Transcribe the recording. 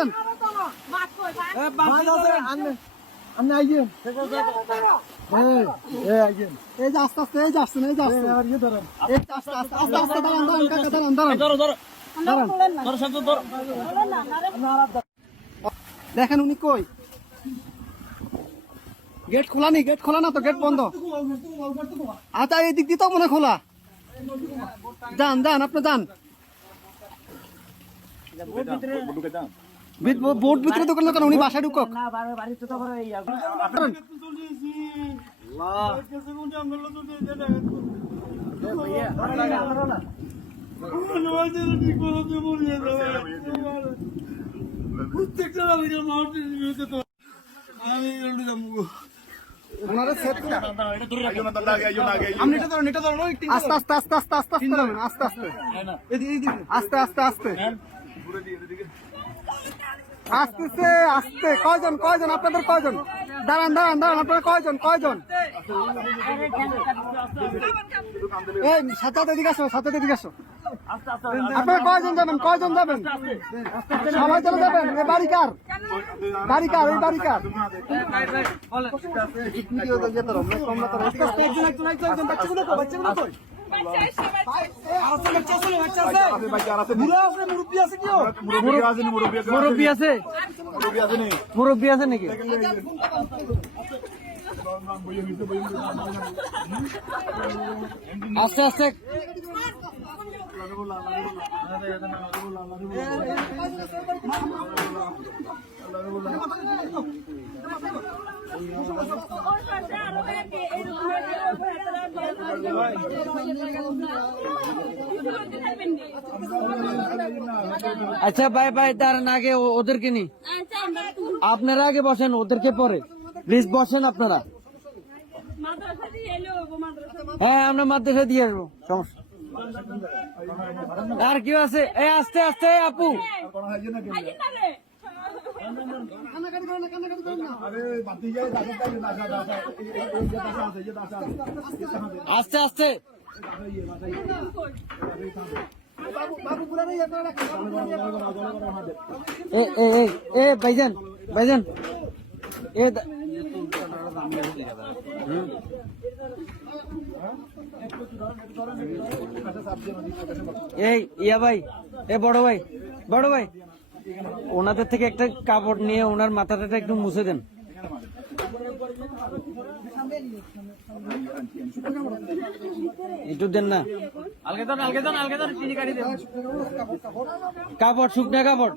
আসেন। আপনি আইয়েন, এই যে আস্তে আস্তে, এই যে আসছেন, এই যে আসছেন, এই যে আস্তে আস্তে আস্তে আস্তে দাঁড়ান, দাঁড়ান কাকা, দাঁড়ান, দাঁড়ান, দাঁড়ান। দেখেন উনি কই, গেট খোলা নেই, গেট খোলা না তো, গেট বন্ধ। আচ্ছা এই দিক দিয়ে তো মনে খোলা, যান যান, আপনি যান। বোর্ড ভিতরে দোকান কেন, উনি বাসায় ঢুকক। আস্তে আস্তে আস্তে আস্তে আস্তে আস্তে আস্তে আস্তে আস্তে আসতেছে, আসতে কয়জন, কয়জন আপনাদের, কয়জন? দাঁড়ান দাঁড়ান দাঁড়ান, আপনারা কয়জন, কয়জন? এই সাথে এদিকে আসো, সাথে এদিকে আসো। আপনারা কয়জন যাবেন, কয়জন যাবেন? সবাই চলে যাবেন? এই বাড়ি কার, বাড়ি কার, এই বাড়ি কার? মুরব্বী আছে, মুরব্বী আছে নাকি? আস্তে আস্তে আচ্ছা ভাই ভাই, দাঁড়ান, আগে ওদেরকে নি, আপনারা আগে বসেন, ওদেরকে পরে প্লিজ বসেন আপনারা। হ্যাঁ আমরা মাদ্রাসা দিয়ে আসবো, সমস্যা। আর কি আছে? এই আস্তে আস্তে আপু, আস্তে আস্তে। এ ভাইজান, ভাইজান এই ইয়া ভাই, এ বড় ভাই, বড় ভাই, ওনাদের থেকে একটা কাপড় নিয়ে ওনার মাথাটা একটু মুছে দেন। একটু দেন না, কাপড়, শুকনা কাপড়।